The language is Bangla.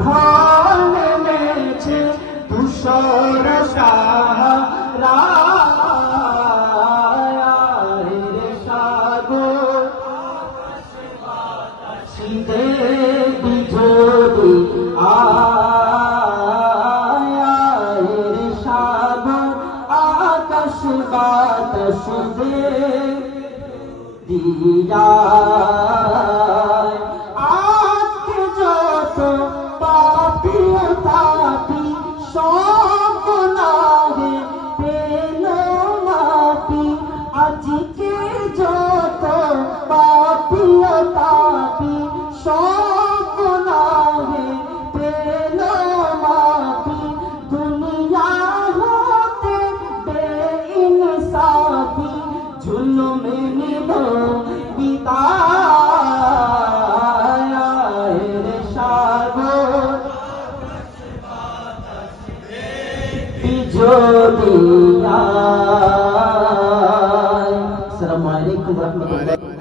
ঢল নেমেছে ধূসর সাহারা রে সাগর শীতে বিঝোড়ি রে সাগর আকাশ বাতাস দিয়া আজকে যত পাপি তাপি সব গুনাহে পেল মাপি আজকে যত পাপি তাপি সব গুনাহে পেল মাপি দুনিয়া হতে বেইনসাফি জুলুমে নিল বিদায় রে সাগর বিজোড়িয়া। আসসালামু আলাইকুম ওয়া রাহমাতুল্লাহ।